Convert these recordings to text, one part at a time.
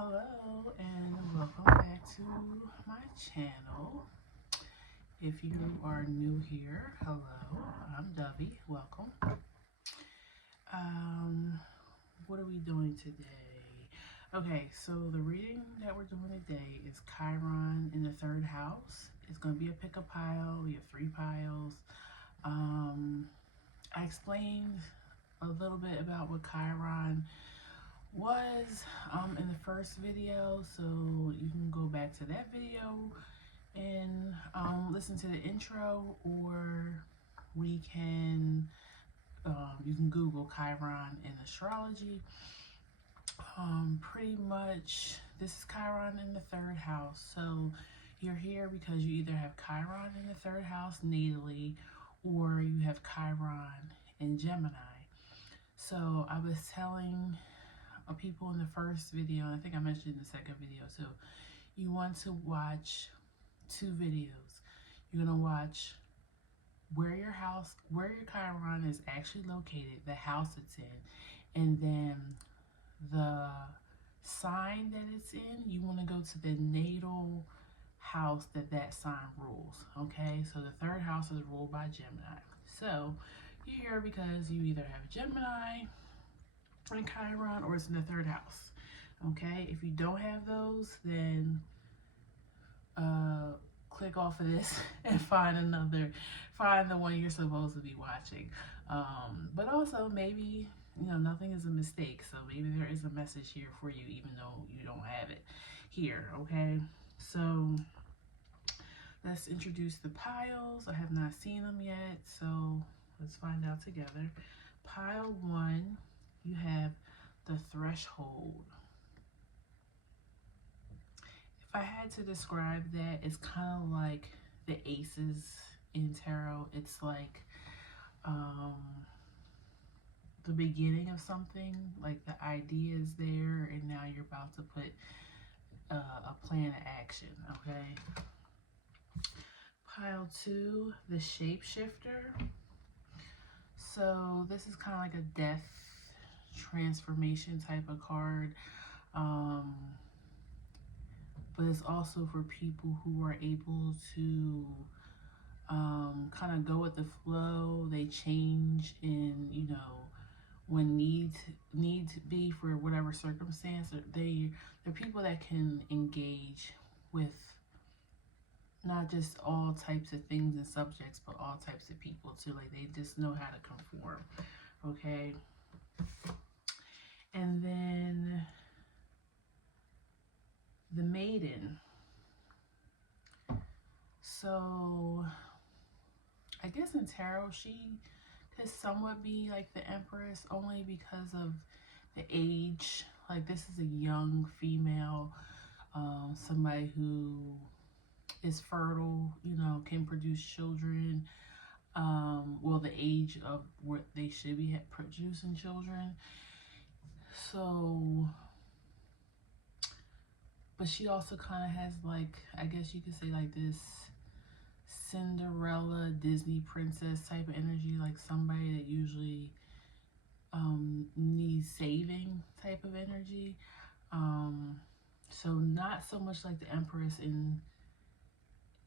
Hello and welcome back to my channel. If you are new here, hello, I'm Dovey. Welcome. What are we doing today? Okay, so the reading that we're doing today is Chiron in the third house. It's going to be a pick a pile. We have 3 piles. I explained a little bit about what Chiron was in the first video, so you can go back to that video and listen to the intro, or we can you can Google Chiron in astrology. Pretty much this is Chiron in the third house, so you're here because you either have Chiron in the third house natally, or you have Chiron in Gemini. So I was telling people in the first video, and I think I mentioned in the second video too, you want to watch 2 videos. You're going to watch where your Chiron is actually located, the house it's in, and then the sign that it's in. You want to go to the natal house that sign rules, okay? So the third house is ruled by Gemini. So you're here because you either have Gemini and Chiron, or it's in the third house, okay? If you don't have those, then click off of this and find the one you're supposed to be watching. But also maybe, nothing is a mistake, so maybe there is a message here for you even though you don't have it here, okay? So let's introduce the piles. I have not seen them yet, so let's find out together. Pile 1, you have the threshold. If I had to describe that, it's kind of like the aces in tarot. It's like the beginning of something, like the idea is there and now you're about to put a plan of action, okay? Pile 2, the shapeshifter. So this is kind of like a death transformation type of card, but it's also for people who are able to kind of go with the flow. They change in, when need be for whatever circumstance. They're people that can engage with not just all types of things and subjects, but all types of people too. Like, they just know how to conform, okay? And then the maiden. So I guess in tarot she could somewhat be like the empress, only because of the age. Like, this is a young female, somebody who is fertile, can produce children. Well, the age of what they should be producing children. So, but she also kind of has, like, I guess you could say, like, this Cinderella Disney princess type of energy, like somebody that usually needs saving type of energy. So not so much like the empress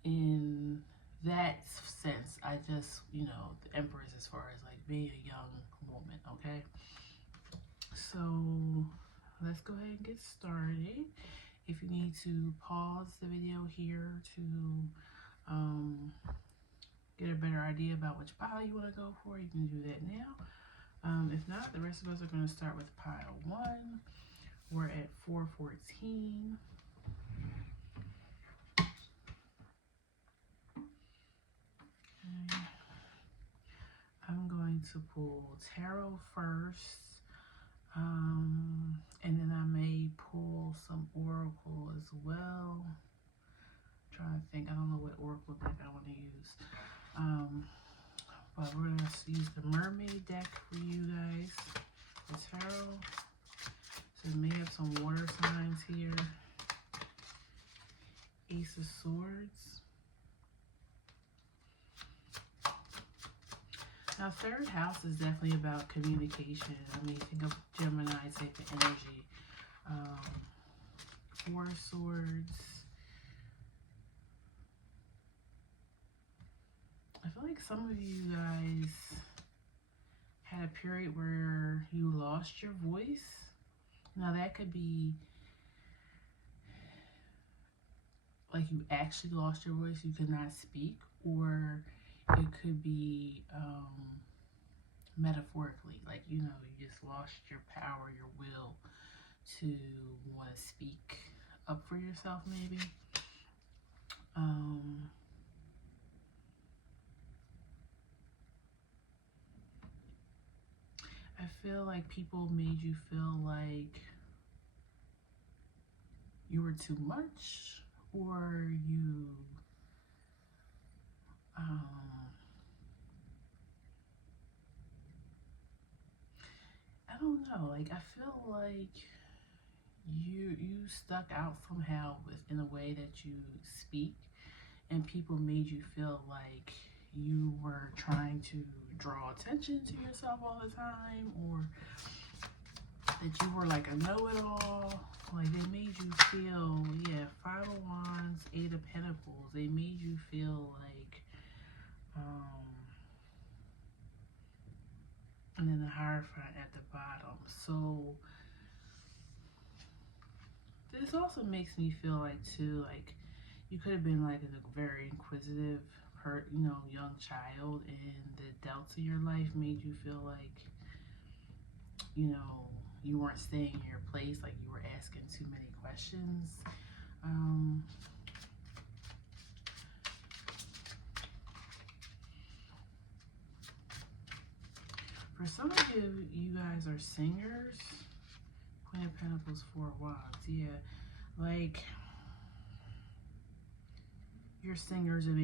in that sense. I just, the empress as far as like being a young woman, okay? So let's go ahead and get started. If you need to pause the video here to get a better idea about which pile you want to go for, you can do that now. If not, the rest of us are going to start with pile 1. We're at 414. Okay. I'm going to pull tarot first, and then I may pull some oracle as well. I'm trying to think. I don't know what oracle deck I want to use. But we're going to use the mermaid deck for you guys. The tarot. So we may have some water signs here. Ace of Swords. Now, third house is definitely about communication. I mean, think of Gemini type of energy. Four of Swords. I feel like some of you guys had a period where you lost your voice. Now that could be like you actually lost your voice, you could not speak, or it could be metaphorically, like, you know, you just lost your power, your will to want to speak up for yourself, maybe. I feel like people made you feel like you were too much, or you I don't know, like I feel like you stuck out somehow in a way that you speak, and people made you feel like you were trying to draw attention to yourself all the time, or that you were like a know-it-all. Like they made you feel, yeah, Five of Wands, Eight of Pentacles. They made you feel like, and then the Hierophant at the bottom. So this also makes me feel like too, like you could have been like a very inquisitive, young child, and the doubts in your life made you feel like, you weren't staying in your place, like you were asking too many questions. For some of you, you guys are singers. Queen of Pentacles, Four of Wands. Yeah, like you're singers, and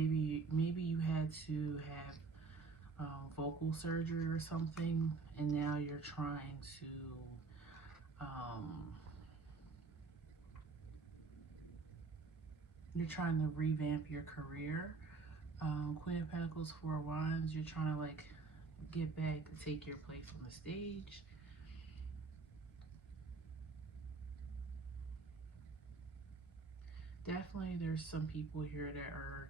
maybe you had to have vocal surgery or something, and now you're trying to revamp your career. Queen of Pentacles, Four of Wands. You're trying to like get back to take your place on the stage. Definitely there's some people here that are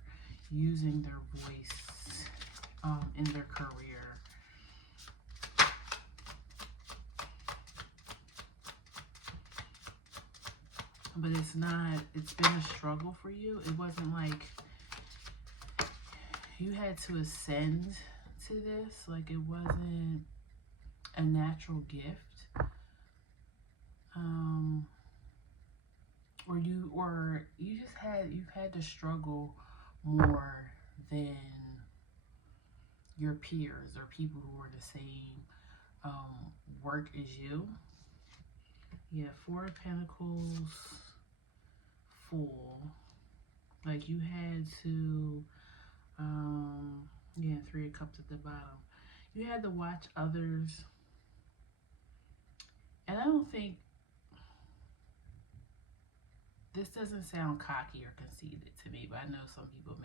using their voice in their career. But it's been a struggle for you. It wasn't like you had to ascend to this. Like it wasn't a natural gift. You've had to struggle more than your peers or people who are the same work as you. Yeah, Four of Pentacles, Fool. Like you had to, yeah, Three of Cups at the bottom. You had to watch others. And I don't think, this doesn't sound cocky or conceited to me, but I know some people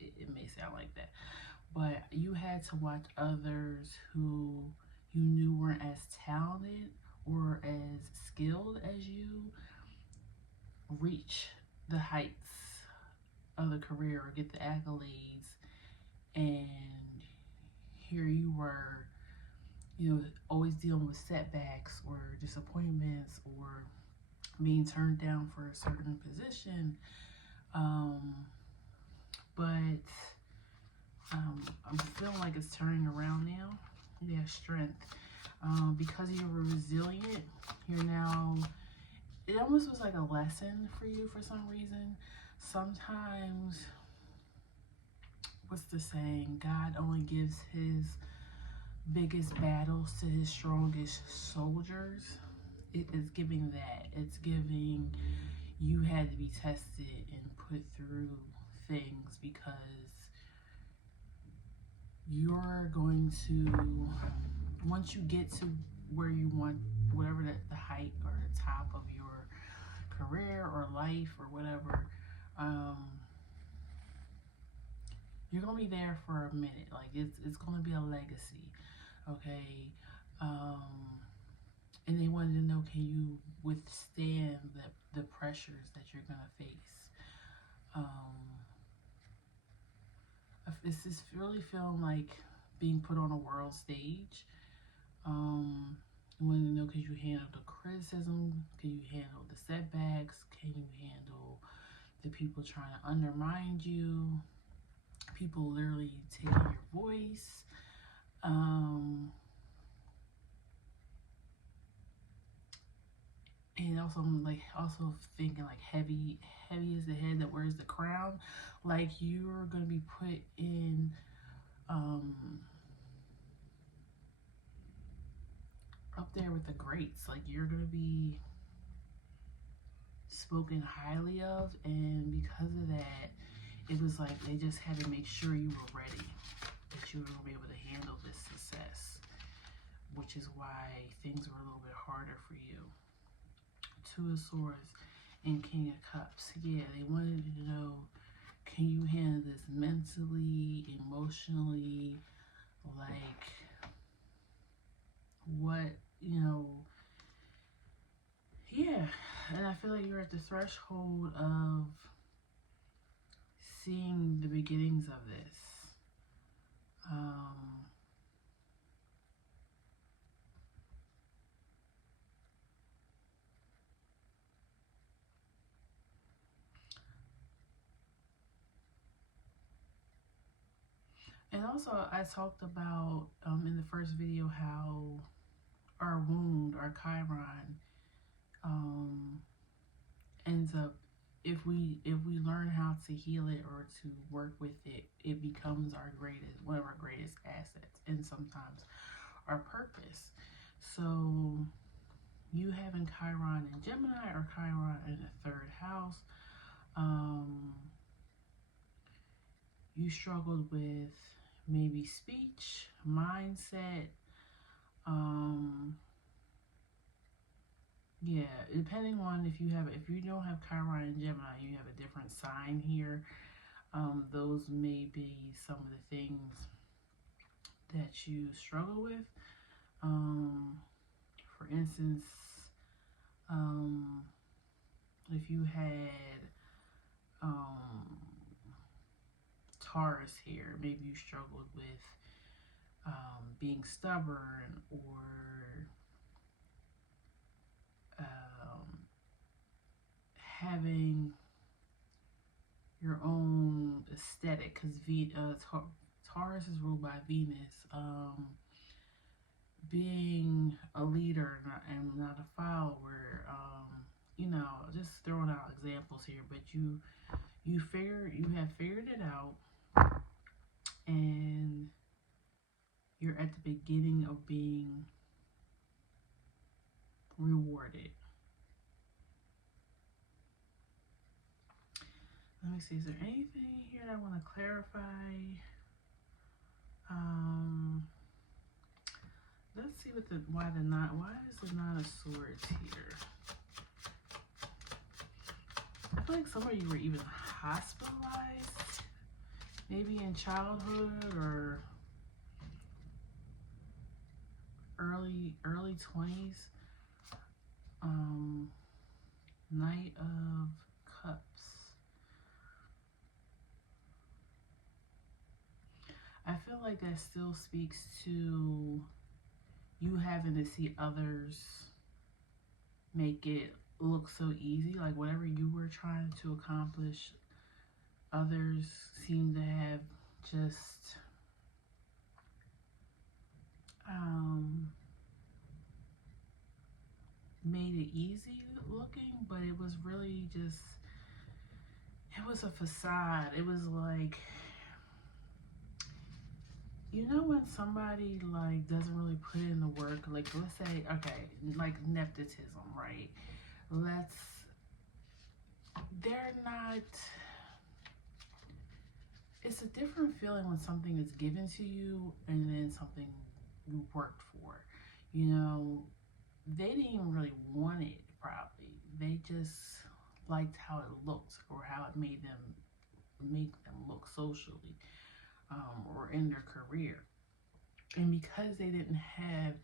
it may sound like that. But you had to watch others who you knew weren't as talented or as skilled as you reach the heights of the career or get the accolades, and here you were, always dealing with setbacks or disappointments or being turned down for a certain position. But I'm feeling like it's turning around now. Yeah, strength. Because you were resilient, you're now, it almost was like a lesson for you for some reason. Sometimes, what's the saying? God only gives his biggest battles to his strongest soldiers. It is giving that. It's giving you had to be tested and put through things, because you're going to, once you get to where you want, whatever the height or the top of your career or life or whatever, you're gonna be there for a minute. Like it's gonna be a legacy, okay? And they wanted to know, can you withstand the pressure pressures that you're going to face. It's just really feeling like being put on a world stage. You want to know, can you handle the criticism? Can you handle the setbacks? Can you handle the people trying to undermine you? People literally taking your voice. And also, I'm like also thinking like heavy is the head that wears the crown. Like you're gonna be put in up there with the greats. Like you're gonna be spoken highly of, and because of that, it was like they just had to make sure you were ready, that you were gonna be able to handle this success, which is why things were a little bit harder for you. Two of Swords and King of Cups. Yeah, they wanted to know, can you handle this mentally, emotionally, like what, yeah. And I feel like you're at the threshold of seeing the beginnings of this. And also, I talked about in the first video how our wound, our Chiron, ends up, if we learn how to heal it or to work with it, it becomes one of our greatest assets, and sometimes our purpose. So you having Chiron in Gemini or Chiron in the third house, you struggled with maybe speech, mindset, yeah, depending on if you don't have Chiron in Gemini, you have a different sign here. Those may be some of the things that you struggle with. For instance, if you had Taurus here, maybe you struggled with being stubborn or having your own aesthetic, because Taurus is ruled by Venus. Being a leader and not a follower. Just throwing out examples here, but you have figured it out, and you're at the beginning of being rewarded. Let me see, is there anything here that I want to clarify? Let's see why is the Nine of Swords here? I feel like some of you were even hospitalized, maybe in childhood or early 20s. Knight of Cups. I feel like that still speaks to you having to see others make it look so easy. Like whatever you were trying to accomplish, others seem to have just made it easy looking, but it was really just, it was a facade. It was like, when somebody like doesn't really put in the work, like let's say, okay, like nepotism, right? They're not, it's a different feeling when something is given to you and then something you worked for. They didn't even really want it, probably. They just liked how it looked or how it made them look socially, or in their career. And because they didn't have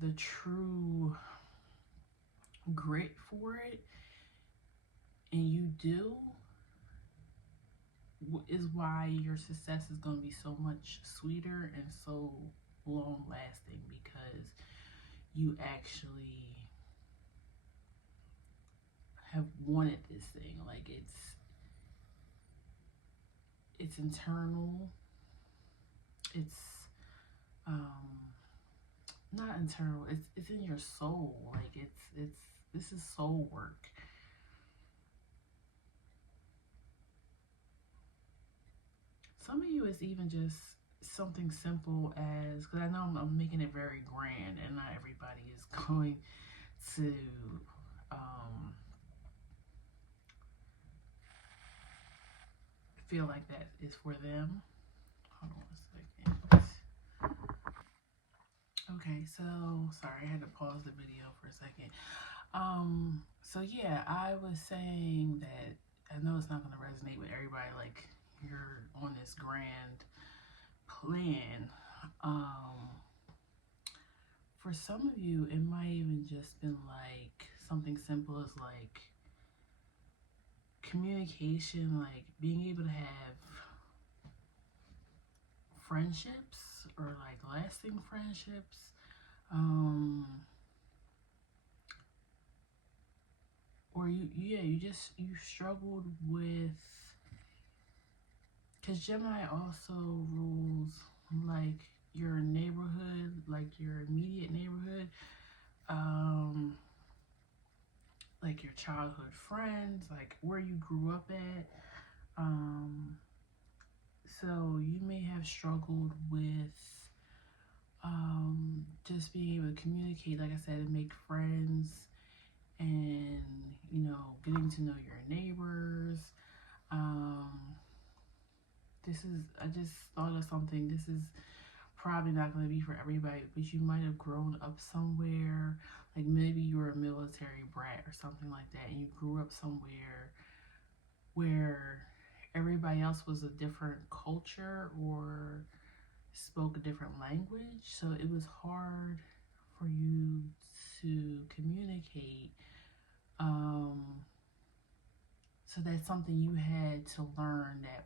the true grit for it, and you do, is why your success is going to be so much sweeter and so long lasting, because you actually have wanted this thing. Like it's internal. It's not internal. It's in your soul. Like it's this is soul work. Some of you, it's even just something simple as, because I know I'm making it very grand, and not everybody is going to feel like that is for them. Hold on a second. Okay, so sorry, I had to pause the video for a second. So yeah, I was saying that I know it's not going to resonate with everybody, like you're on this grand plan. For some of you, it might even just been like something simple as like communication, like being able to have friendships, or like lasting friendships. Or you struggled with, because Gemini also rules like your neighborhood, like your immediate neighborhood, like your childhood friends, like where you grew up at. So you may have struggled with just being able to communicate, like I said, and make friends, and getting to know your neighbors. I just thought of something. This is probably not going to be for everybody, but you might have grown up somewhere, like maybe you were a military brat or something like that, and you grew up somewhere where everybody else was a different culture or spoke a different language, so it was hard for you to communicate. So that's something you had to learn that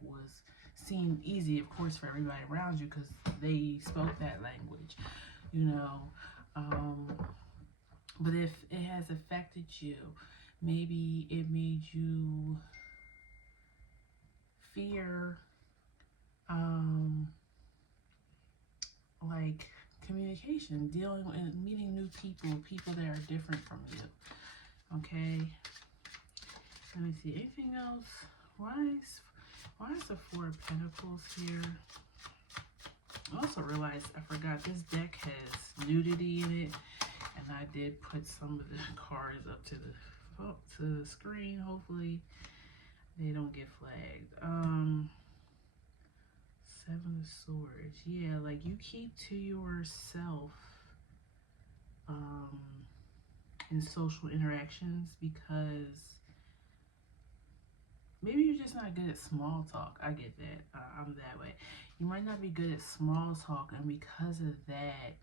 seemed easy, of course, for everybody around you, because they spoke that language, But if it has affected you, maybe it made you fear, like communication, dealing and meeting new people that are different from you. Okay. Let me see. Anything else? Why is the Four of Pentacles here? I also realized I forgot this deck has nudity in it, and I did put some of the cards up to the screen. Hopefully they don't get flagged. Seven of Swords. Yeah, like you keep to yourself in social interactions, because maybe you're just not good at small talk. I get that. I'm that way. You might not be good at small talk, and because of that,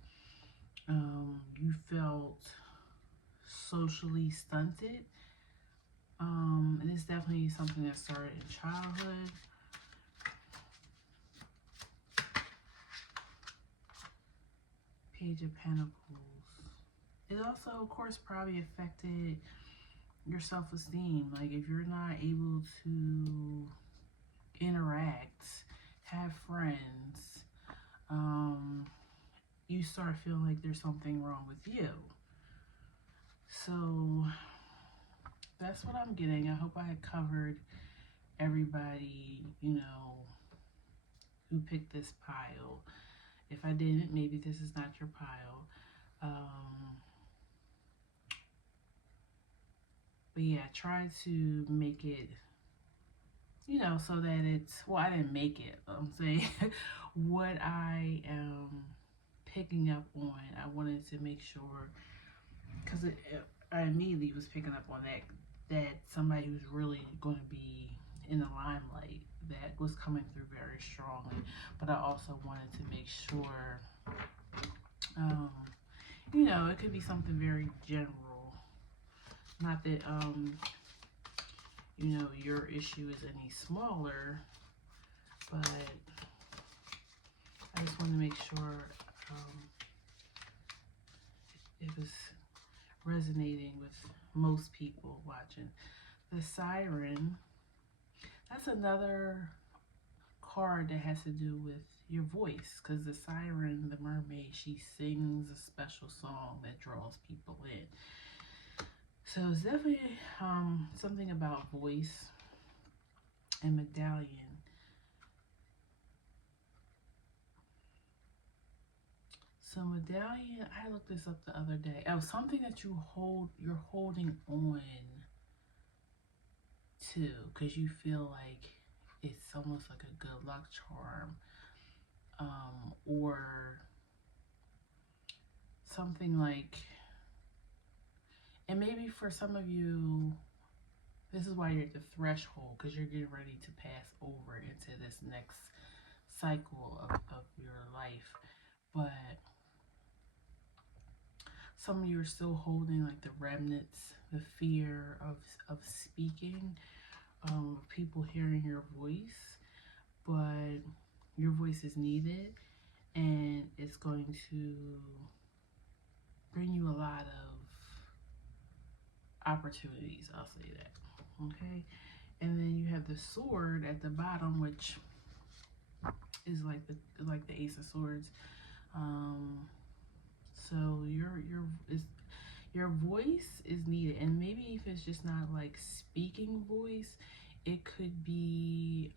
you felt socially stunted. And it's definitely something that started in childhood. Page of Pentacles. It also, of course, probably affected your self-esteem. Like if you're not able to interact, have friends, you start feeling like there's something wrong with you. So that's what I'm getting. I hope I had covered everybody, who picked this pile. If I didn't, maybe this is not your pile. But yeah, try to make it, so that it's, well, I didn't make it. I'm saying what I am picking up on, I wanted to make sure, because I immediately was picking up on that somebody who's really going to be in the limelight, that was coming through very strongly. But I also wanted to make sure, it could be something very general. Not that you know, your issue is any smaller, but I just want to make sure it was resonating with most people watching. The Siren, that's another card that has to do with your voice, because the siren, the mermaid, she sings a special song that draws people in. So it's definitely something about voice and medallion. So medallion, I looked this up the other day. Oh, something that you're holding on to, because you feel like it's almost like a good luck charm, or something like, and maybe for some of you, this is why you're at the threshold, because you're getting ready to pass over into this next cycle of your life. But some of you are still holding like the remnants, the fear of speaking, people hearing your voice, but your voice is needed, and it's going to bring you a lot of opportunities, I'll say that. Okay, and then you have the sword at the bottom, which is like the Ace of Swords. So your voice is needed, and maybe if it's just not like speaking voice, it could be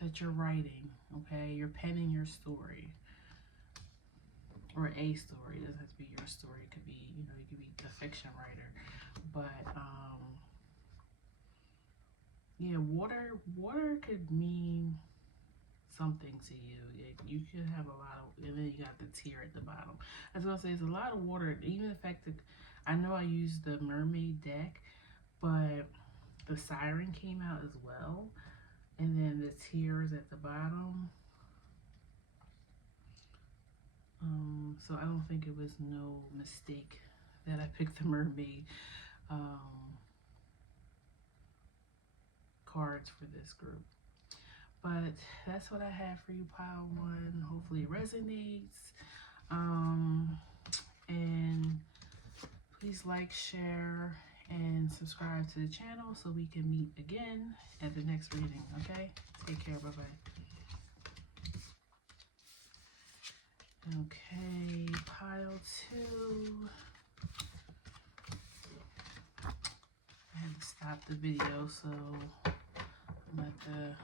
that you're writing. Okay, you're penning your story, or a story. It doesn't have to be your story. It could be, you know, you could be a fiction writer, but yeah, water could mean something to you. You could have a lot of, and then you got the tear at the bottom. I was gonna say, it's a lot of water. Even the fact that I know I used the mermaid deck, but the siren came out as well, and then the tears at the bottom. So I don't think it was no mistake that I picked the mermaid cards for this group. But that's what I have for you, pile one. Hopefully it resonates. And please like, share, and subscribe to the channel so we can meet again at the next reading. Okay, take care. Bye bye. Okay, pile two. I had to stop the video, so I'm at the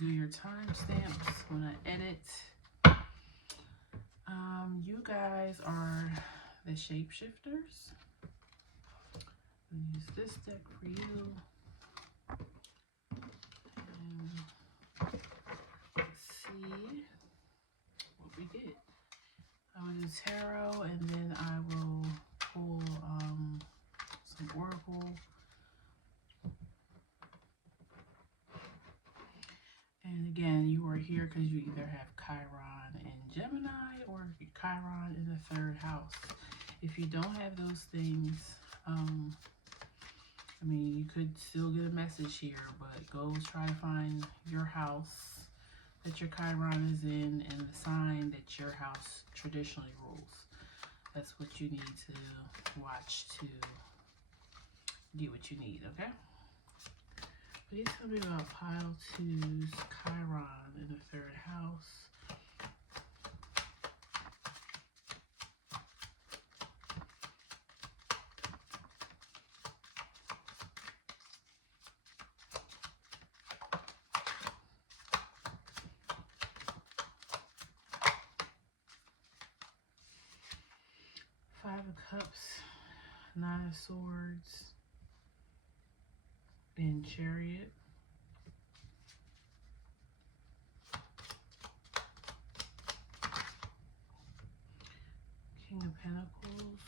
do your timestamps when I edit. You guys are the shapeshifters. I'll use this deck for you. And let's see what we get. I will do tarot, and then I will pull some oracle. And again, you are here because you either have Chiron in Gemini or Chiron in the third house. If you don't have those things, I mean, you could still get a message here, but go try to find your house that your Chiron is in and the sign that your house traditionally rules. That's what you need to watch to get what you need, okay? Please tell me about pile two's Chiron in the third house. Five of Cups, Nine of Swords, and Chariot. King of Pentacles.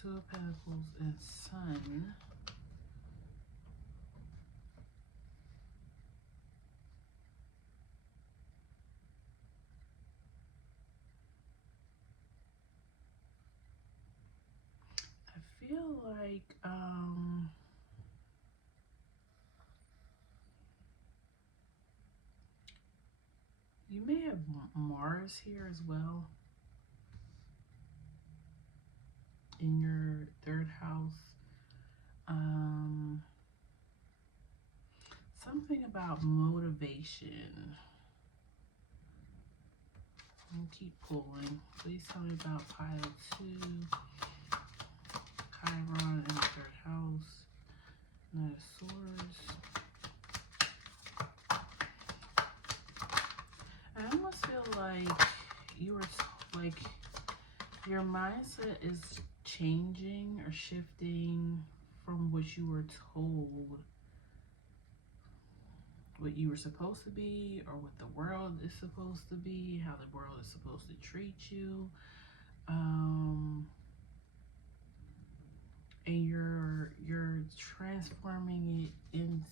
Two of Pentacles and Sun. feel like you may have Mars here as well in your third house. Something about motivation. I'm gonna keep pulling. Please tell me about pile 2, Chiron in the third house, Knight of Swords. I almost feel like you were like your mindset is changing or shifting from what you were told, what you were supposed to be, or what the world is supposed to be, how the world is supposed to treat you. And you're transforming it in.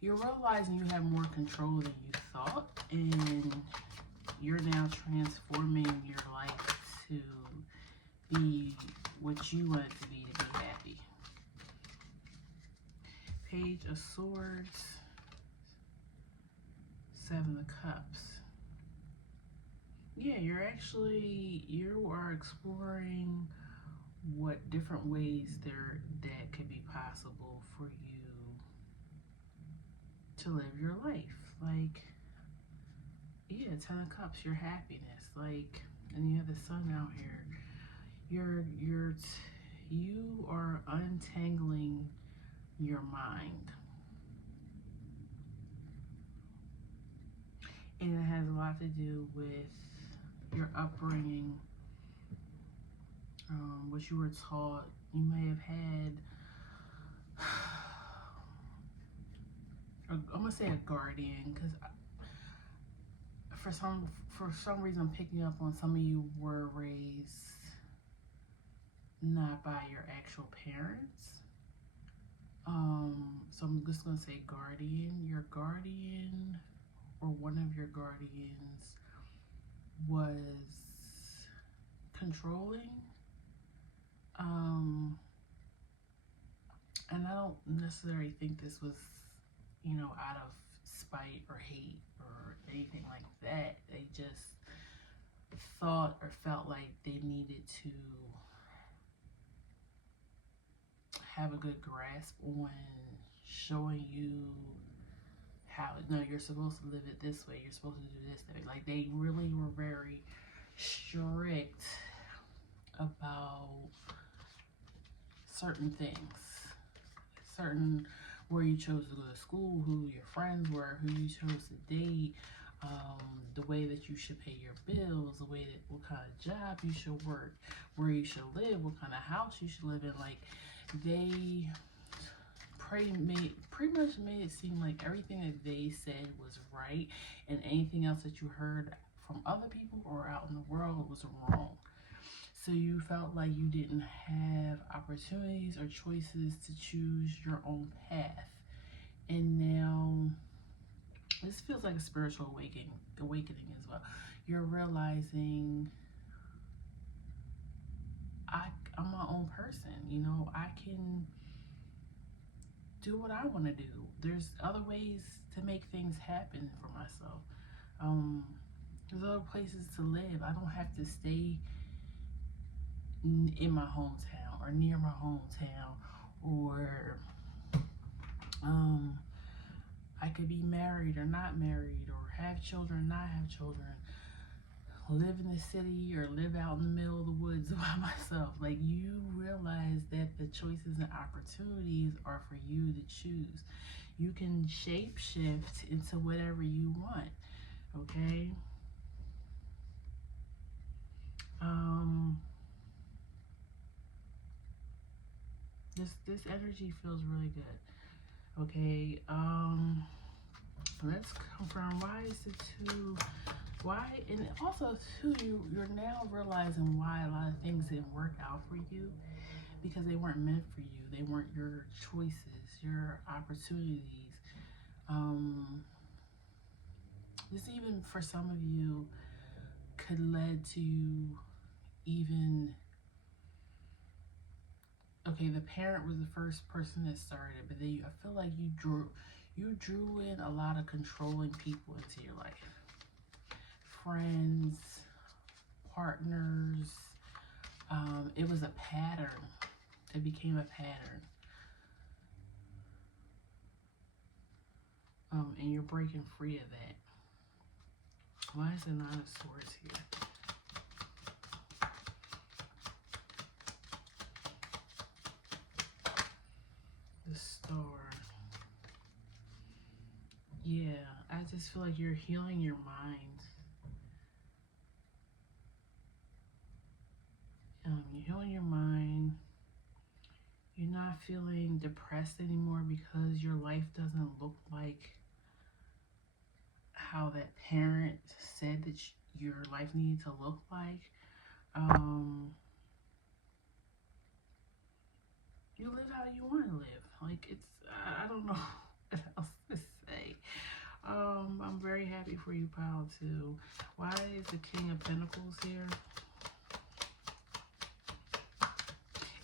You're realizing you have more control than you thought, and you're now transforming your life to be what you want it to be happy. Page of Swords, 7 of Cups. Yeah, you are exploring what different ways that could be possible for you to live your life. Like, yeah, 10 of Cups, your happiness. Like, and you have the sun out here. You are untangling your mind. And it has a lot to do with your upbringing, what you were taught. You may have had, I'm gonna say a guardian, because for some reason I'm picking up on some of you were raised not by your actual parents. So I'm just gonna say guardian. Your guardian or one of your guardians was controlling. And I don't necessarily think this was, out of spite or hate or anything like that. They just thought or felt like they needed to have a good grasp on showing you how, no, you're supposed to live it this way, you're supposed to do this, that way. Like, they really were very strict about certain things, where you chose to go to school, who your friends were, who you chose to date, the way that you should pay your bills, the way that what kind of job you should work, where you should live, what kind of house you should live in. Like, they pretty much made it seem like everything that they said was right, and anything else that you heard from other people or out in the world was wrong. So you felt like you didn't have opportunities or choices to choose your own path. And now this feels like a spiritual awakening as well. You're realizing I'm my own person. I can do what I want to do. There's other ways to make things happen for myself. There's other places to live. I don't have to stay in my hometown or near my hometown, or I could be married or not married, or have children, not have children, live in the city or live out in the middle of the woods by myself. Like, you realize that the choices and opportunities are for you to choose. You can shape shift into whatever you want, okay? This energy feels really good. Okay, let's confirm, why is the 2? Why? And also too, you're now realizing why a lot of things didn't work out for you, because they weren't meant for you. They weren't your choices, your opportunities. This, even for some of you, could lead to even okay, the parent was the first person that started, but then I feel like you drew in a lot of controlling people into your life. Friends, partners. It was a pattern. It became a pattern. And you're breaking free of that. Why is the Nine of Swords here? The Star. Yeah, I just feel like you're healing your mind. You're healing your mind. You're not feeling depressed anymore because your life doesn't look like how that parent said that your life needed to look like. You live how you want to live. Like, it's, I don't know what else to say. I'm very happy for you, pal, too. Why is the King of Pentacles here?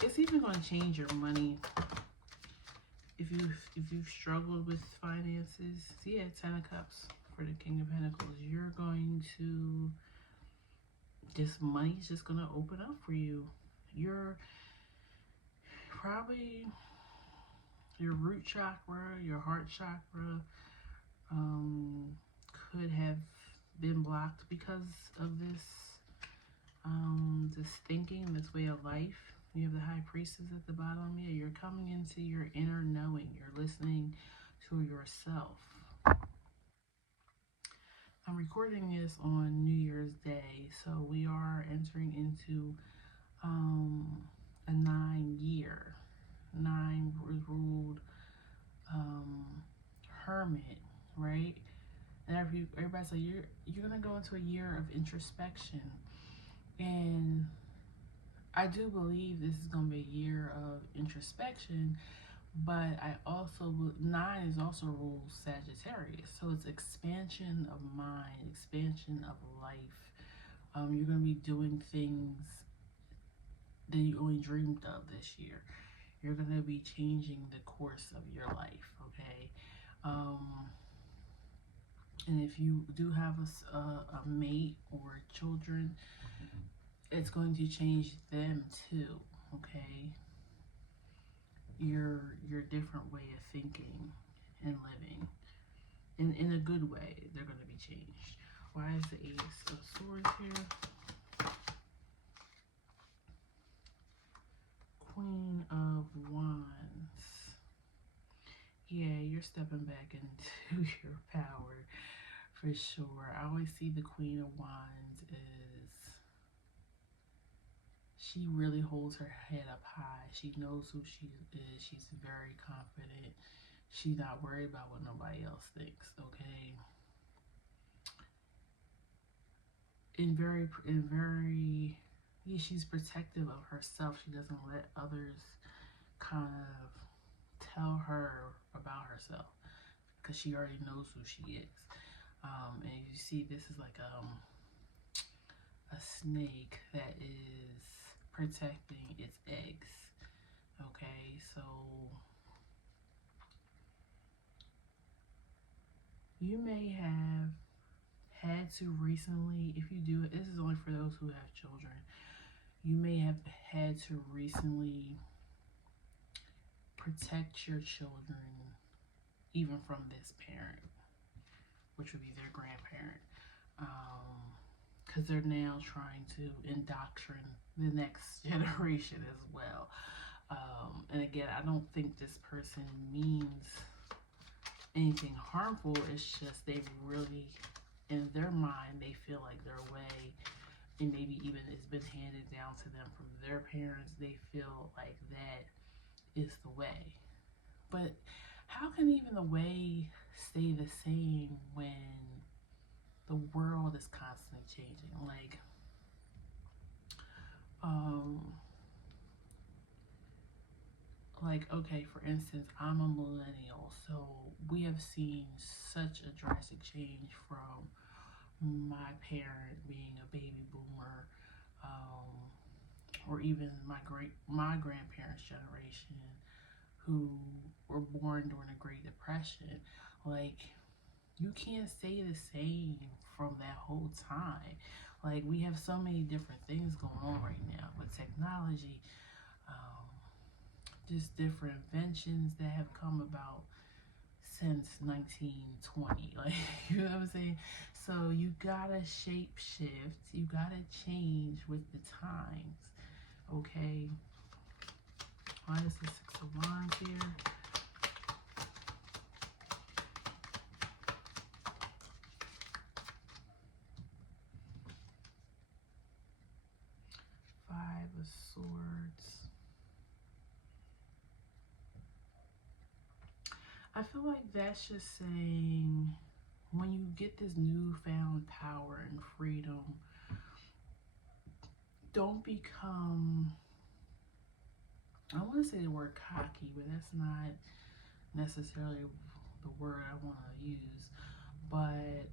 It's even going to change your money. If you've struggled with finances, yeah, 10 of Cups for the King of Pentacles. You're going to, this money's just going to open up for you. You're probably, your root chakra, your heart chakra, could have been blocked because of this thinking, this way of life. You have the High Priestess at the bottom. Yeah, you're coming into your inner knowing. You're listening to yourself. I'm recording this on New Year's Day, so we are entering into a 9-year. 9 ruled hermit, right? And everybody's like, you're gonna go into a year of introspection, and I do believe this is gonna be a year of introspection. But I also, 9 is also ruled Sagittarius, so it's expansion of mind, expansion of life. You're gonna be doing things that you only dreamed of this year. You're gonna be changing the course of your life, okay? And if you do have a mate or children, it's going to change them too, okay? Your different way of thinking and living. In a good way, they're going to be changed. Why is the Ace of Swords here? Queen of Wands. Yeah, you're stepping back into your power for sure. I always see the Queen of Wands is, she really holds her head up high. She knows who she is. She's very confident. She's not worried about what nobody else thinks, okay? Yeah, she's protective of herself. She doesn't let others kind of tell her about herself because she already knows who she is. And you see, this is like a snake that is protecting its eggs. Okay, so you may have had to recently, if you do it, this is only for those who have children, you may have had to recently protect your children even from this parent, which would be their grandparent, because they're now trying to indoctrinate the next generation as well. And again, I don't think this person means anything harmful. It's just they really, in their mind, they feel like their way, and maybe even it's been handed down to them from their parents. They feel like that is the way. But how can even the way stay the same when the world is constantly changing? Like, okay, for instance, I'm a millennial, so we have seen such a drastic change from my parent being a baby boomer, or even my grandparents' generation who were born during the Great Depression. Like, you can't say the same from that whole time. Like, we have so many different things going on right now with technology, just different inventions that have come about since 1920. Like, you know what I'm saying? So you gotta shape shift, you gotta change with the times, okay? Why is the Six of Wands here? Five of Swords. I feel like that's just saying when you get this newfound power and freedom, don't become, I want to say the word cocky, but that's not necessarily the word I want to use. But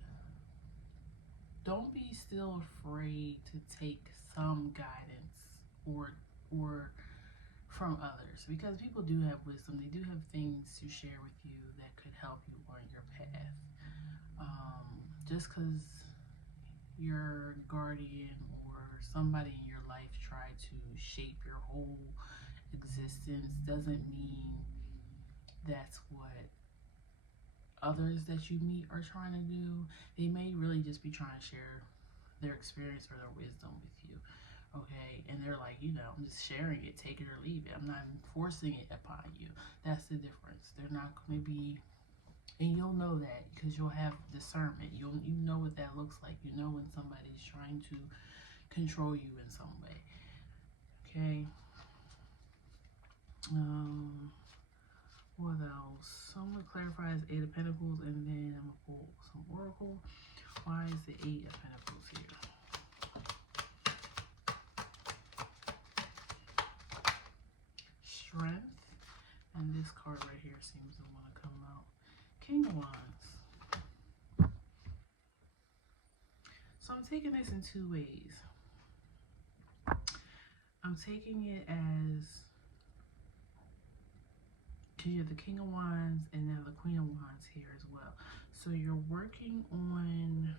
don't be still afraid to take some guidance or from others, because people do have wisdom. They do have things to share with you that could help you on your path. Just because your guardian or somebody in your life tried to shape your whole existence doesn't mean that's what others that you meet are trying to do. They may really just be trying to share their experience or their wisdom with you, okay? And they're like, I'm just sharing it, take it or leave it. I'm not forcing it upon you. That's the difference. They're not going to be, and you'll know that because you'll have discernment. You know what that looks like. You know when somebody's trying to control you in some way, okay? What else? So I'm going to clarify as Eight of Pentacles, and then I'm going to pull some Oracle. Why is the Eight of Pentacles here? Strength. And this card right here seems to want to come out. King of Wands. So I'm taking this in two ways. I'm taking it as, because you have the King of Wands and now the Queen of Wands here as well. So you're working on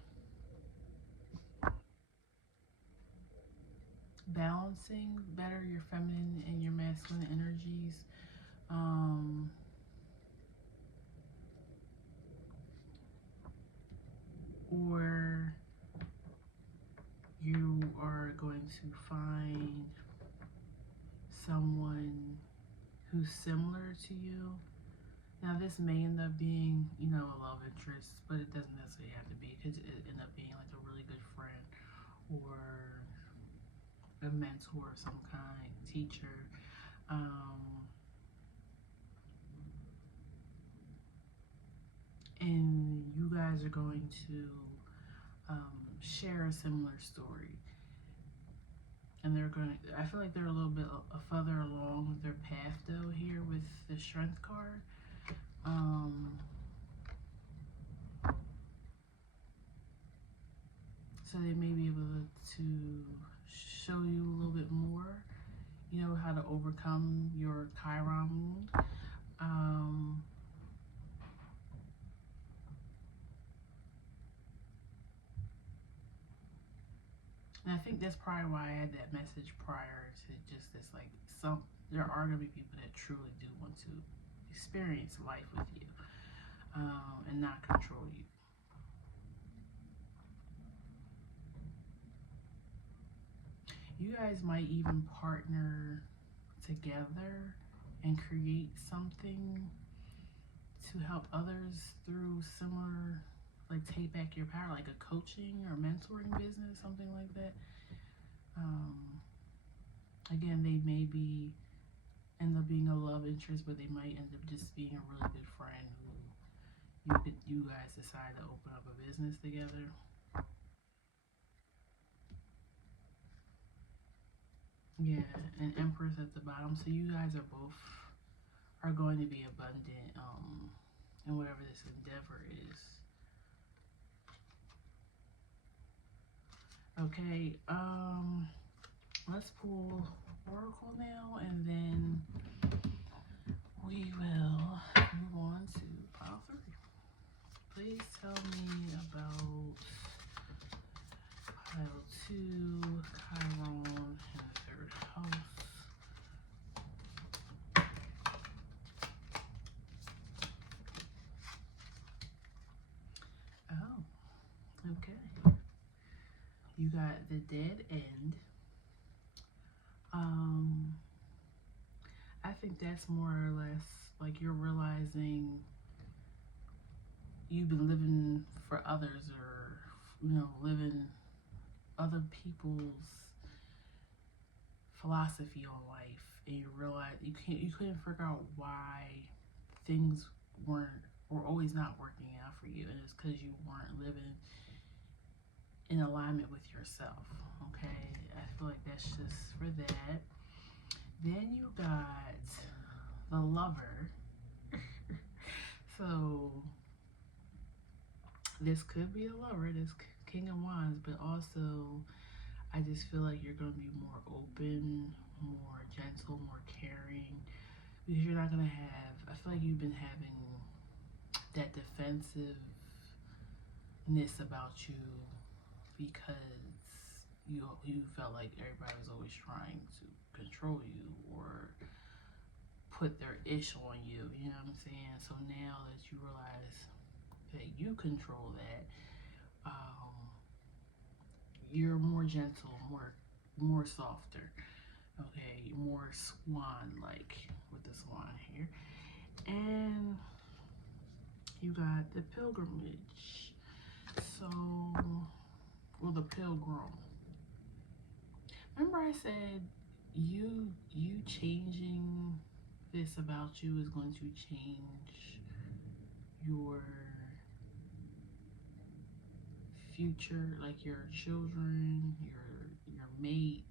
balancing better your feminine and your masculine energies. Or you are going to find someone who's similar to you. Now, this may end up being, a love interest, but it doesn't necessarily have to be. It could end up being like a really good friend or a mentor of some kind, teacher. And you guys are going to share a similar story. And I feel like they're a little bit further along with their path though here with the Strength card. So they may be able to show you a little bit more, how to overcome your Chiron wound. And I think that's probably why I had that message prior to just this, like, there are going to be people that truly do want to experience life with you and not control you. You guys might even partner together and create something to help others through similar, like, take back your power, like a coaching or mentoring business, something like that. Again, they may end up being a love interest, but they might end up just being a really good friend who you guys decide to open up a business together. Yeah, an Empress at the bottom. So you guys are going to be abundant in whatever this endeavor is. Okay, let's pull oracle now, and then we will move on to pile 3. Please tell me about pile 2, Chiron in the 3rd house. Oh, okay. You got the dead end. I think that's more or less like you're realizing you've been living for others, or living other people's philosophy on life, and you realize you couldn't figure out why things were always not working out for you, and it's because you weren't living in alignment with yourself. Okay, I feel like that's just for that. Then you got the Lover. So this could be a lover, this King of Wands, but also I just feel like you're going to be more open, more gentle, more caring, because you're not going to have, I feel like you've been having that defensiveness about you because you felt like everybody was always trying to control you or put their ish on you, you know what I'm saying? So now that you realize that you control that, you're more gentle, more softer, okay, more swan-like with the swan here. And you got the pilgrimage. So, well, the pilgrim. Remember I said you changing this about you is going to change your future, like your children, your mate,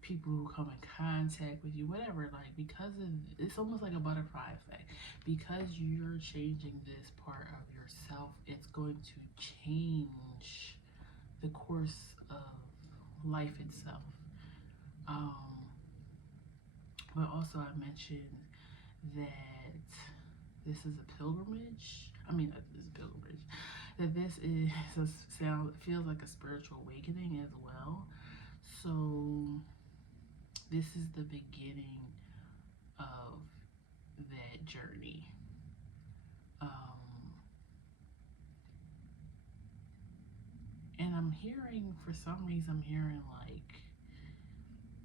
people who come in contact with you, whatever. Like, because of, it's almost like a butterfly effect. Because you're changing this part of yourself, it's going to change the course of life itself. But also I mentioned that this is a pilgrimage. This is a pilgrimage. That this is feels like a spiritual awakening as well. So this is the beginning of that journey. And I'm hearing, for some reason, I'm hearing like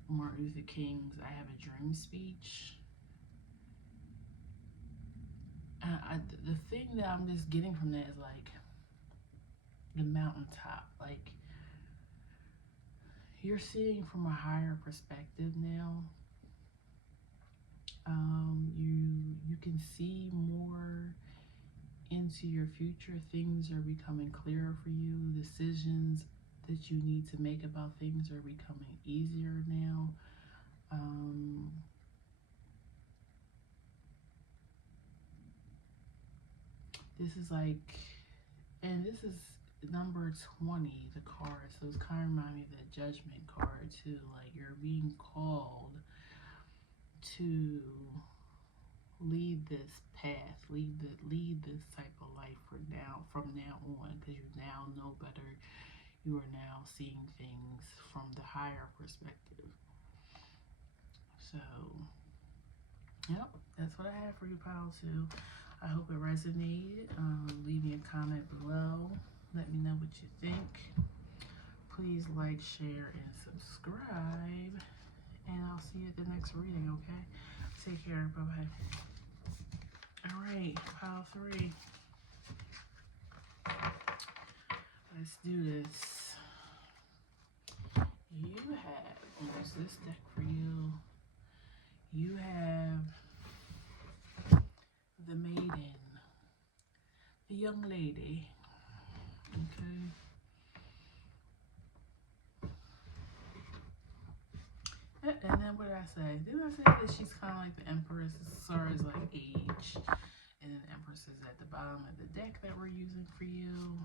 Martin Luther King's "I Have a Dream" speech. The thing that I'm just getting from that is like the mountaintop. Like, you're seeing from a higher perspective now. You can see more into your future. Things are becoming clearer for you. Decisions that you need to make about things are becoming easier now. This is like, and this is number 20, the card. So it's kind of remind me of the Judgment card too. Like, you're being called to lead this path, lead this type of life from now on, because you now know better. You are now seeing things from the higher perspective. So, yep, that's what I have for you, pile 2. I hope it resonated. Leave me a comment below. Let me know what you think. Please like, share, and subscribe. And I'll see you at the next reading, okay? Take care. Bye-bye. All right, pile 3. Let's do this. You have, use this deck for you. You have the maiden, the young lady, okay? And then what did I say? Didn't I say that she's kind of like the Empress as far as like age? And then the Empress is at the bottom of the deck that we're using for you.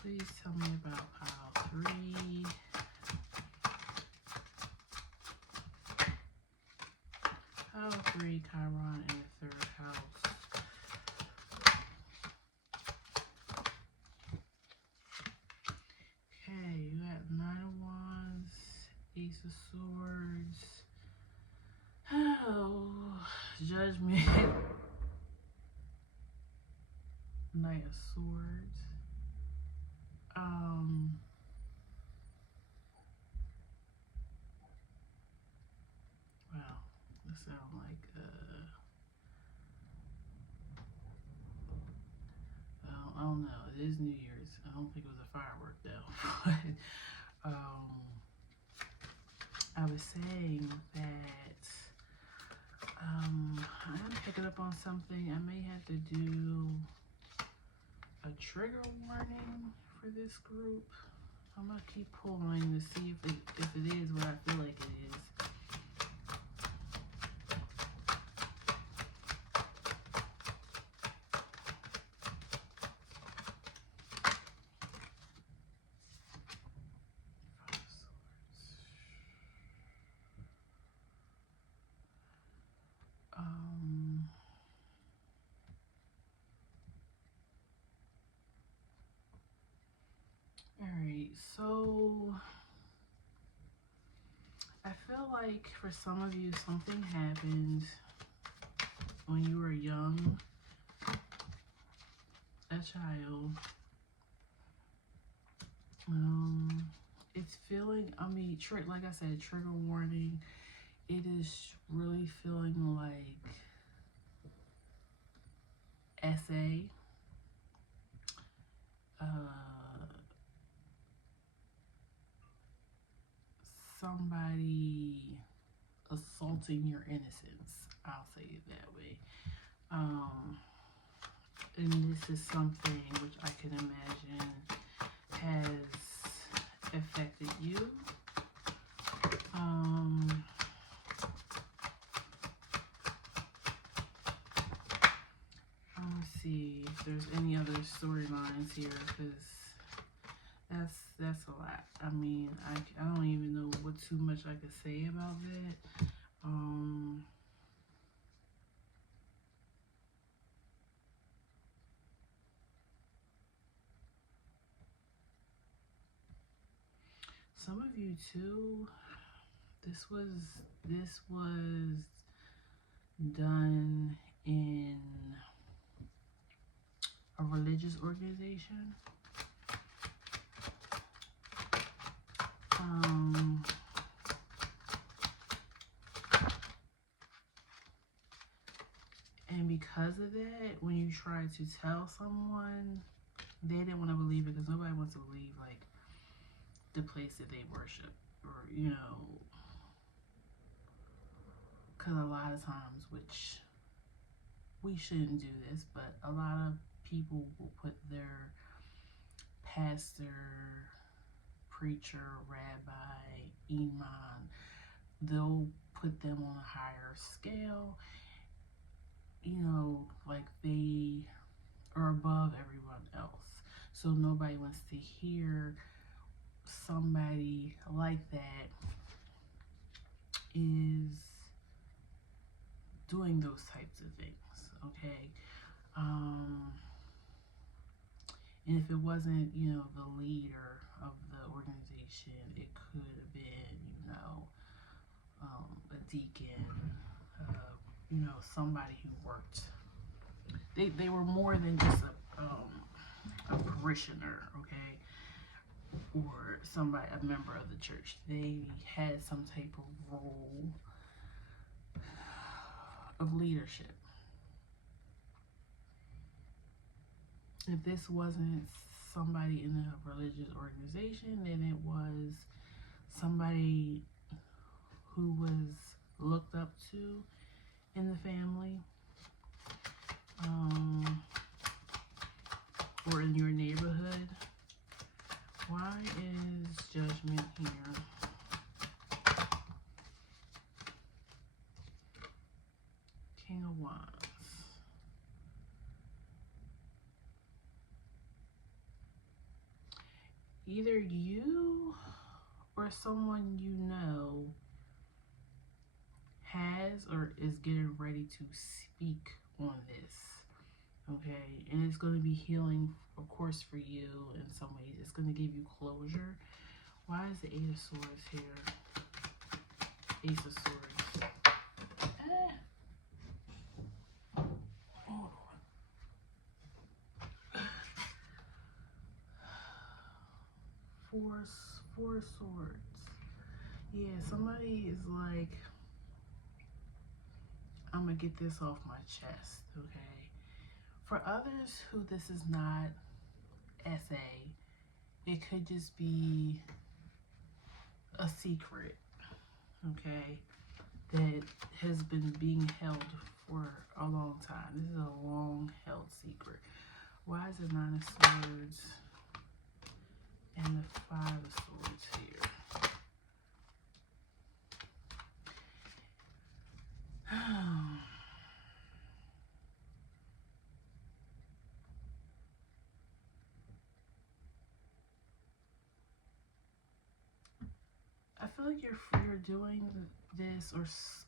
Please tell me about pile 3. Power 3, Chiron in the 3rd house. Okay, you got 9 of Wands, Ace of Swords. Oh, Judgment. Knight of Swords. Wow, that sounds like well, I don't know. It is New Year's. I don't think it was a firework though. But I was saying that I'm picking up on something. I may have to do a trigger warning for this group. I'm gonna keep pulling to see if it is what I feel like it is. Alright, so I feel like for some of you something happened when you were young, a child. It's feeling, I mean, like I said, trigger warning. It is really feeling like SA. Somebody assaulting your innocence. I'll say it that way. And this is something which I can imagine has affected you. Let's see if there's any other storylines here, because that's a lot. I mean, I don't even know what too much I could say about that. Some of you too, this was done in a religious organization. And because of that, when you try to tell someone, they didn't want to believe it, because nobody wants to believe like the place that they worship, or because a lot of times, which we shouldn't do this, but a lot of people will put their pastor, preacher, rabbi, imam, they'll put them on a higher scale, like they are above everyone else. So nobody wants to hear somebody like that is doing those types of things, okay? And if it wasn't, the leader of the organization, it could have been, a deacon, somebody who worked. They were more than just a parishioner, okay? Or a member of the church. They had some type of role of leadership. If this wasn't somebody in a religious organization, then it was somebody who was looked up to in the family, or in your neighborhood. Why is Judgment here? King of Wands. either you or someone you know has or is getting ready to speak on this. Okay, and it's going to be healing, of course, for you in some ways. It's going to give you closure. Why is the Eight of Swords here? Ace of Swords. Hold on. Four Swords. Yeah, somebody is like, I'm going to get this off my chest, okay? For others who this is not SA, it could just be a secret, okay, that has been being held for a long time. This is a long held secret. Why is the Nine of Swords and the Five of Swords here? I feel like you're doing this,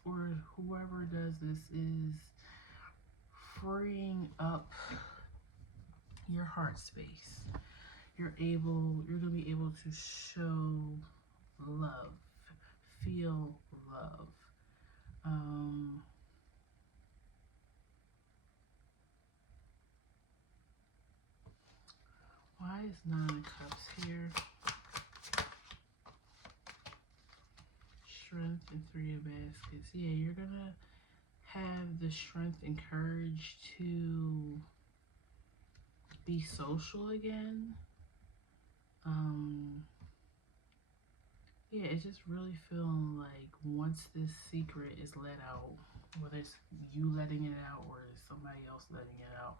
or whoever does this is freeing up your heart space. You're gonna be able to show love, feel love. Why is Nine of Cups here? Strength and Three of Baskets. Yeah, you're gonna have the strength and courage to be social again. Yeah, it's just really feeling like once this secret is let out, whether it's you letting it out or somebody else letting it out,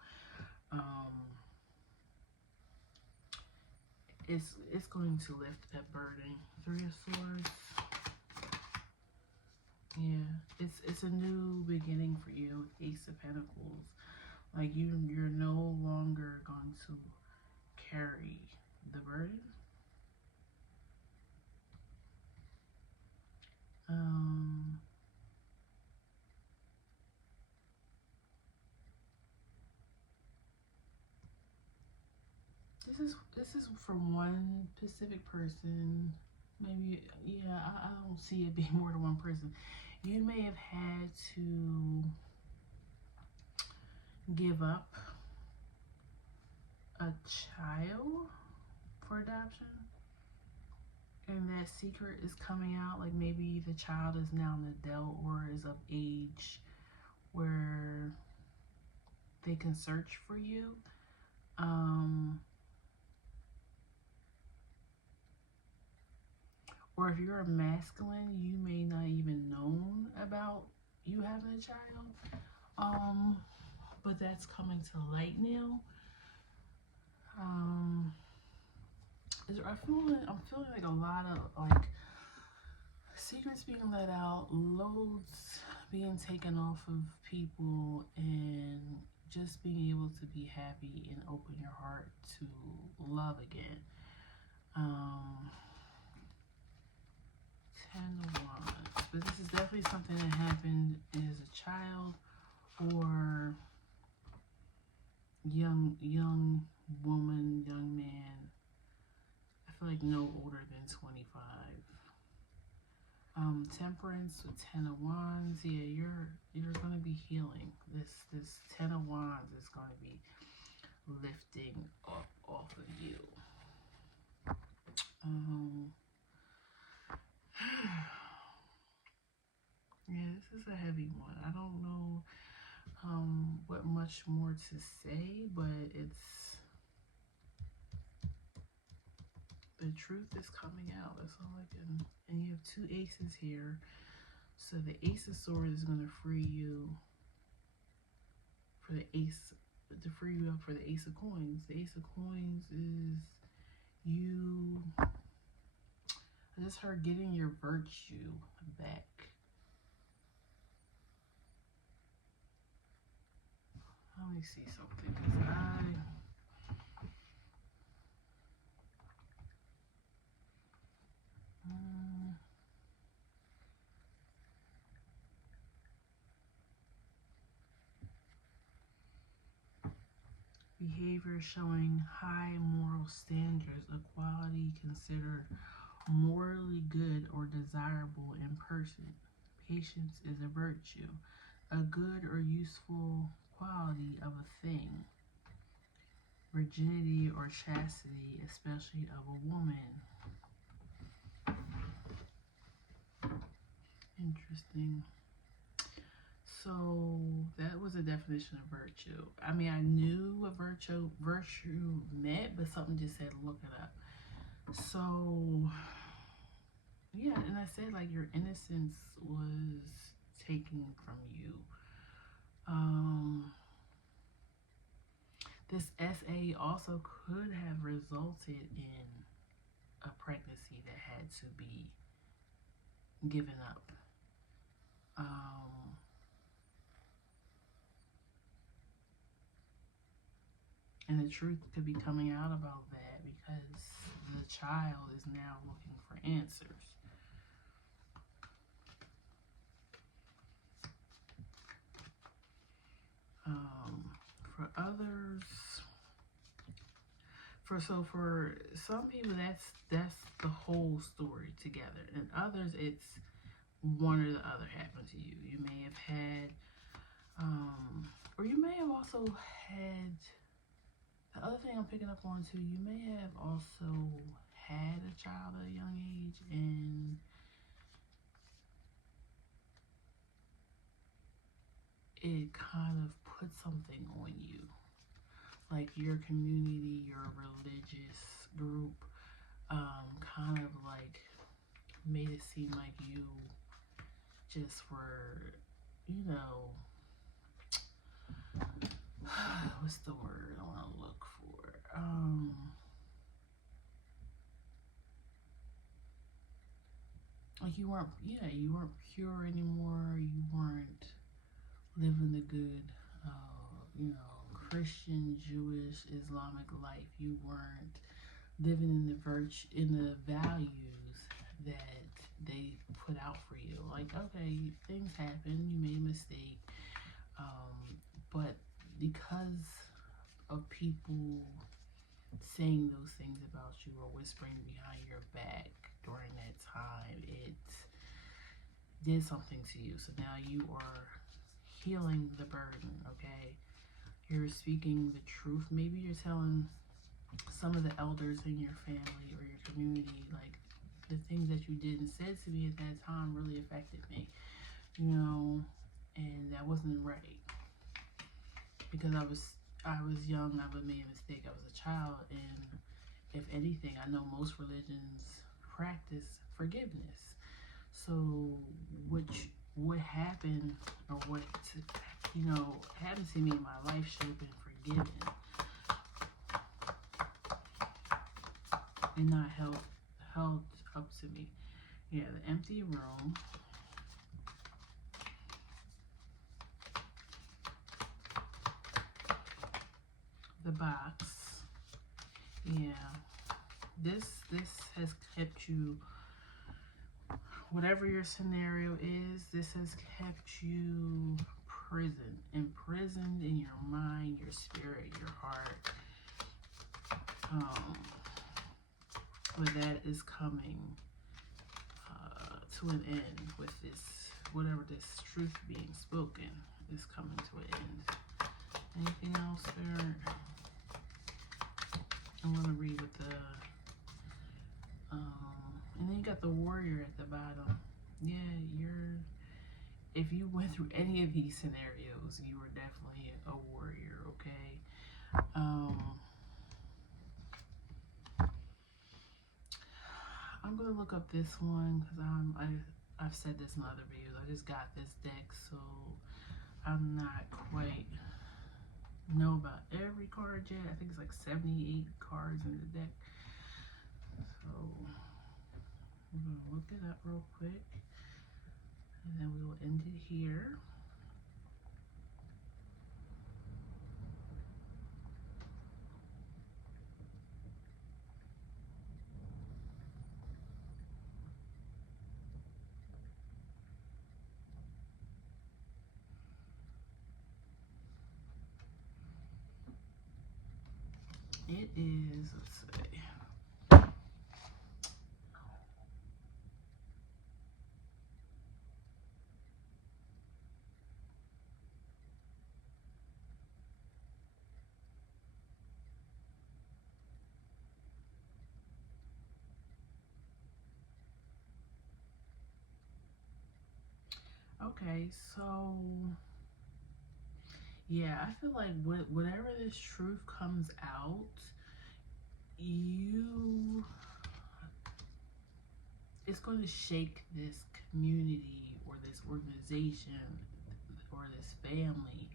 it's going to lift that burden. Three of Swords. Yeah, it's a new beginning for you. Ace of Pentacles. Like you're no longer going to carry the burden. This is for one specific person. Maybe, yeah, I don't see it being more than one person. You may have had to give up a child for adoption, and that secret is coming out. Like maybe the child is now an adult or is of age where they can search for you. Or if you're a masculine, you may not even known about you having a child. But that's coming to light now. I'm feeling like a lot of like secrets being let out, loads being taken off of people, and just being able to be happy and open your heart to love again. 10 of Wands. But this is definitely something that happened as a child or young woman, young man. I feel like no older than 25. Temperance with 10 of Wands. Yeah, you're going to be healing. This 10 of Wands is going to be lifting up off of you. Yeah, this is a heavy one. I don't know what much more to say, but it's the truth is coming out. That's all I can. And you have two aces here. So the Ace of Swords is going to free you for the Ace, to free you up for the Ace of Coins. The Ace of Coins is you, I just heard, getting your virtue back. Let me see something, because Behavior showing high moral standards, a quality considered morally good or desirable in person. Patience is a virtue, a good or useful quality of a thing. Virginity or chastity, especially of a woman. Interesting. So that was a definition of virtue. I mean, I knew what virtue meant, but something just said look it up. So yeah, and I said like your innocence was taken from you. This SA also could have resulted in a pregnancy that had to be given up. And the truth could be coming out about that because the child is now looking for answers. For others, for some people, that's the whole story together, and others, it's one or the other happened to you. You may have had, or you may have also had. The other thing I'm picking up on too, you may have also had a child at a young age, and it kind of put something on you. Like your community, your religious group, kind of like made it seem like you just were, you know, what's the word I want to look for? Like you weren't pure anymore. You weren't living the good, Christian, Jewish, Islamic life. You weren't living in the values that they put out for you. Like, okay, things happen. You made a mistake, but because of people saying those things about you or whispering behind your back during that time, it did something to you. So now you are healing the burden, okay? You're speaking the truth. Maybe you're telling some of the elders in your family or your community, like, the things that you did and said to me at that time really affected me, and that wasn't right. Because I was young, I made a mistake, I was a child, and if anything, I know most religions practice forgiveness. So what happened or what happened to me in my life should have been forgiven and not held up to me. Yeah, the empty room. The box. Yeah. This has kept you, whatever your scenario is, this has kept you imprisoned in your mind, your spirit, your heart. But that is coming to an end with this, whatever this truth being spoken is coming to an end. Anything else there? I'm going to read with the, and then you got the warrior at the bottom. Yeah, if you went through any of these scenarios, you were definitely a warrior, okay? I'm going to look up this one because I've said this in other videos. I just got this deck, so I'm not quite know about every card yet. I think it's like 78 cards in the deck. So I'm going to look it up real quick, and then we will end it here. It is, let's see. Okay, so yeah, I feel like whatever this truth comes out, you it's going to shake this community or this organization or this family,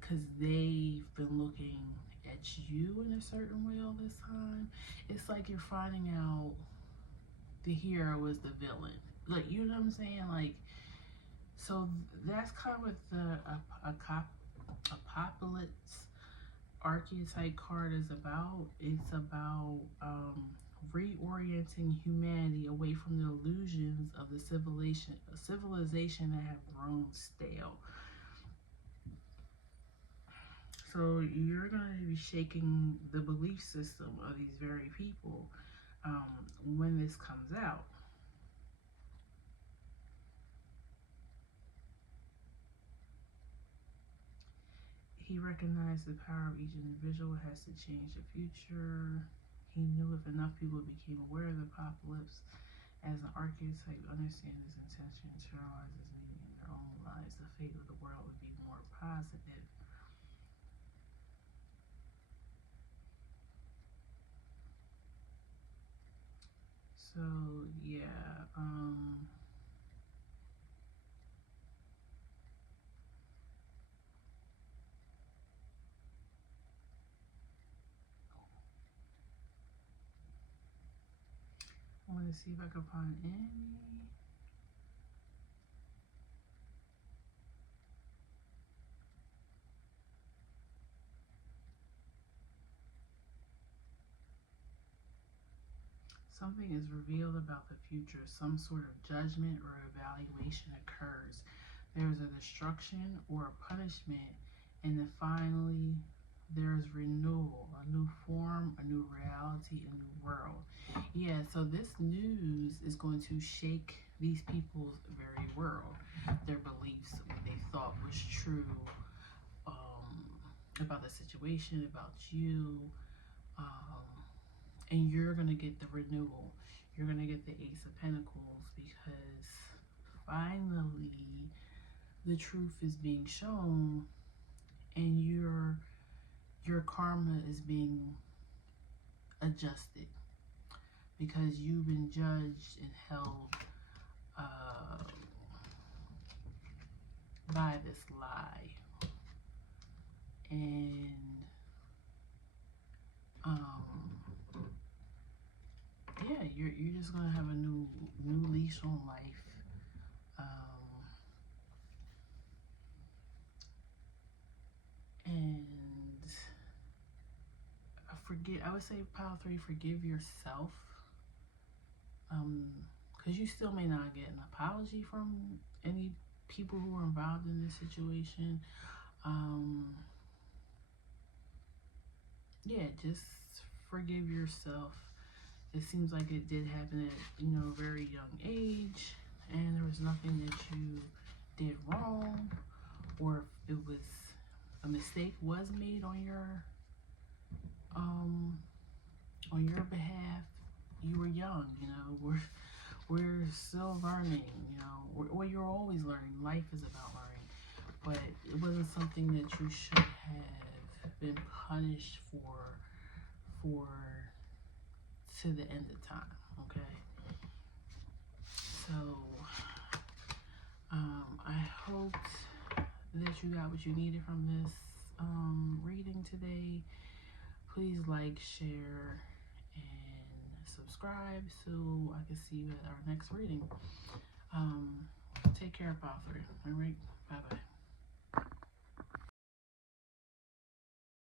because they've been looking at you in a certain way all this time. It's like you're finding out the hero is the villain. Like, you know what I'm saying? Like, so that's kind of what the apocalypse archetype card is about. It's about reorienting humanity away from the illusions of the civilization that have grown stale. So you're going to be shaking the belief system of these very people when this comes out. He recognized the power of each individual has to change the future. He knew if enough people became aware of the apocalypse as an archetype, understand his intention, internalize his meaning in their own lives, the fate of the world would be more positive. So yeah, I want to see if I can find any. Something is revealed about the future. Some sort of judgment or evaluation occurs. There's a destruction or a punishment, and then finally there's renewal, a new form, a new reality, a new world. Yeah, so this news is going to shake these people's very world, their beliefs, what they thought was true about the situation, about you. Um, and you're going to get the renewal. You're going to get the Ace of Pentacles, because finally the truth is being shown, and your karma is being adjusted, because you've been judged and held by this lie. And yeah, you're just gonna have a new leash on life. And I would say pile 3, forgive yourself, because you still may not get an apology from any people who are involved in this situation. Yeah, just forgive yourself. It seems like it did happen at a very young age, and there was nothing that you did wrong, or if it was a mistake was made on your behalf. You were young, we're still learning, or you're always learning. Life is about learning, but it wasn't something that you should have been punished for to the end of time. Okay, so I hope that you got what you needed from this reading today. Please like, share, and subscribe so I can see you at our next reading. Take care, Pile 3. All right, bye bye.